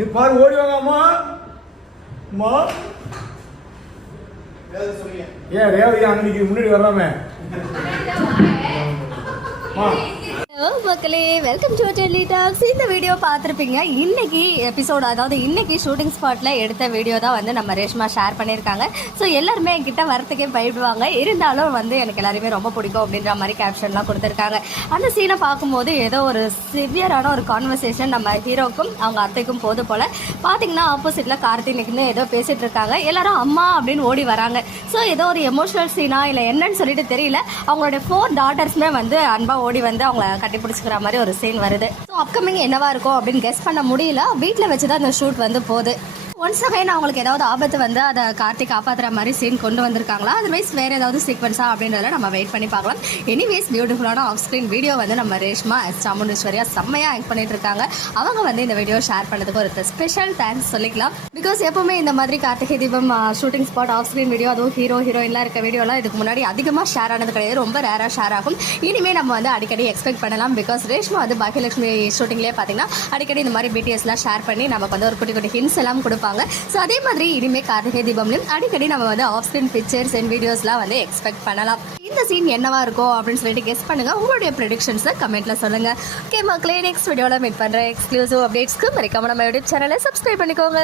நீ பாரு ஓடி வாங்க அம்மா. அம்மா ஏன் ரேவதி அன்னைக்கு முன்னாடி வராமே? மக்களே, வெல்கம் டு டெல்லி டாக்ஸ். இந்த வீடியோ பார்த்துருப்பீங்க. இன்னைக்கு எபிசோட், அதாவது இன்னைக்கு ஷூட்டிங் ஸ்பாட்டில் எடுத்த வீடியோ தான் வந்து நம்ம ரேஷ்மா ஷேர் பண்ணியிருக்காங்க. ஸோ எல்லாருமே என்கிட்ட வரத்துக்கே பயப்படுவாங்க, இருந்தாலும் வந்து எனக்கு எல்லாருமே ரொம்ப பிடிக்கும் அப்படின்ற மாதிரி கேப்ஷன்லாம் கொடுத்துருக்காங்க. அந்த சீனை பார்க்கும்போது ஏதோ ஒரு சிவியரான ஒரு கான்வர்சேஷன் நம்ம ஹீரோக்கும் அவங்க அத்தைக்கும் போது போல் பார்த்தீங்கன்னா ஆப்போசிட்டில் கார்த்திக்னு ஏதோ பேசிகிட்டு இருக்காங்க. எல்லாரும் அம்மா அப்படின்னு ஓடி வராங்க. ஸோ ஏதோ ஒரு எமோஷனல் சீனா இல்லை என்னன்னு சொல்லிட்டு தெரியல. அவங்களுடைய 4 டாட்டர்ஸுமே வந்து அன்பாக ஓடி வந்து அவங்க கட்டி பிடிச்சிக்கிற மாதிரி ஒரு சீன் வருது. ஸோ அப்கமிங் என்னவா இருக்கும் அப்படின்னு கெஸ் பண்ண முடியல. வீட்டில் வச்சு தான் இந்த ஷூட் வந்து போகுது. ஒன்ஸ் அகைன் அவங்களுக்கு ஏதாவது ஆபத்து வந்து அதை கார்த்திக் காப்பாற்றுற மாதிரி சீன் கொண்டு வந்திருக்காங்களா, அதர்வைஸ் வேறு ஏதாவது சீக்வன்ஸா அப்படின்றத நம்ம வெயிட் பண்ணி பார்க்கலாம். எனிவேஸ் பியூட்டிஃபுல்லான ஆஃப் ஸ்க்ரீன் வீடியோ வந்து நம்ம ரேஷ்மா சாமுண்டீஸ்வரியா செம்மையாக ஆக்ட் பண்ணிட்டு இருக்காங்க. அவங்க வந்து இந்த வீடியோ ஷேர் பண்ணதுக்கு ஒரு ஸ்பெஷல் தேங்க்ஸ் சொல்லிக்கலாம். பிகாஸ் எப்பவுமே இந்த மாதிரி Karthigai Deepam shooting spot off screen video, அதுவும் ஹீரோயின்லாம் இருக்க வீடியோலாம் இதுக்கு முன்னாடி அதிகமாக ஷேர் ஆனது கிடையாது. ரொம்ப ரேராக ஷேர் ஆகும். இனிமேல் நம்ம வந்து அடிக்கடி எக்ஸ்பெக்ட் பண்ணலாம். பிகாஸ் ரேஷ்மா வந்து பாக்கியலட்சுமி ஷூட்டிங்லேயே பார்த்தீங்கன்னா அடிக்கடி இந்த மாதிரி பிடிஎஸ்லாம் ஷேர் பண்ணி நமக்கு வந்து ஒரு குட்டி குட்டி ஹின்ஸ் எல்லாம் கொடுப்பாங்க. ஸோ அதே மாதிரி இனிமேல் கார்த்திகை தீபம்லையும் அடிக்கடி நம்ம வந்து ஆஃப் ஸ்க்ரீன் பிக்சர்ஸ் அண்ட் வீடியோஸ்லாம் வந்து எக்ஸ்பெக்ட் பண்ணலாம். இந்த சீன் என்னவா இருக்கும் அப்படின்னு சொல்லிட்டு கெஸ் பண்ணுங்க. உங்களுடைய ப்ரெடிக்ஷன்ஸை கமெண்ட்ல சொல்லுங்க. ஓகே மக்களே, நெக்ஸ்ட் வீடியோவில் மீட் பண்ணுற எக்ஸ்க்ளூசிவ் அப்டேட்ஸ்க்கு மறக்காம நம்ம யூடியூப் சேனலை சப்ஸ்கிரைப் பண்ணிக்கோங்க.